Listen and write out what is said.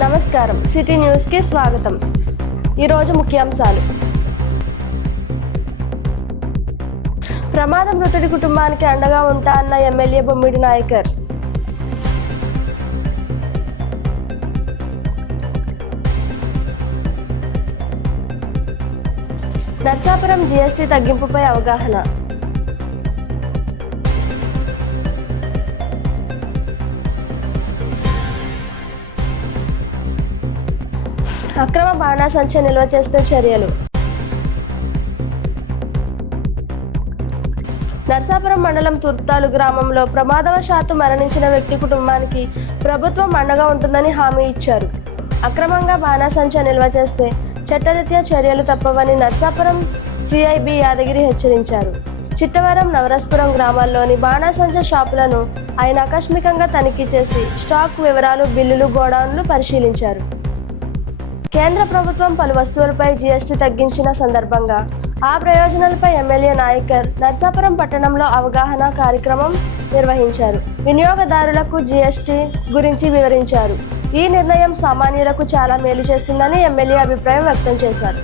నమస్కారం, సిటీ న్యూస్కి స్వాగతం. ఈరోజు ముఖ్యాంశాలు. ప్రమాద మృతుడి కుటుంబానికి అండగా ఉంటా అన్న ఎమ్మెల్యే బొమ్మిడి నాయకర్. నర్సాపురం జీఎస్టీ తగ్గింపుపై అవగాహన. అక్రమ బాణాసంచా నిల్వ చేస్తే చర్యలు. నర్సాపురం మండలం తుర్తాలు గ్రామంలో ప్రమాదవశాత్తు మరణించిన వ్యక్తి కుటుంబానికి ప్రభుత్వం అండగా ఉంటుందని హామీ ఇచ్చారు. అక్రమంగా బాణాసంచా నిల్వ చేస్తే చట్టరీత్యా చర్యలు తప్పవని నర్సాపురం సిఐబి యాదగిరి హెచ్చరించారు. చిట్టవరం, నవరస్పురం గ్రామాల్లోని బాణాసంచా షాపులను ఆయన ఆకస్మికంగా తనిఖీ చేసి స్టాక్ వివరాలు, బిల్లులు, గోడౌన్లు పరిశీలించారు. కేంద్ర ప్రభుత్వం పలు వస్తువులపై జీఎస్టీ తగ్గించిన సందర్భంగా ఆ ప్రయోజనాలపై ఎమ్మెల్యే నాయకర్ నర్సాపురం పట్టణంలో అవగాహన కార్యక్రమం నిర్వహించారు. వినియోగదారులకు జీఎస్టీ గురించి వివరించారు. ఈ నిర్ణయం సామాన్యులకు చాలా మేలు చేస్తుందని ఎమ్మెల్యే అభిప్రాయం వ్యక్తం చేశారు.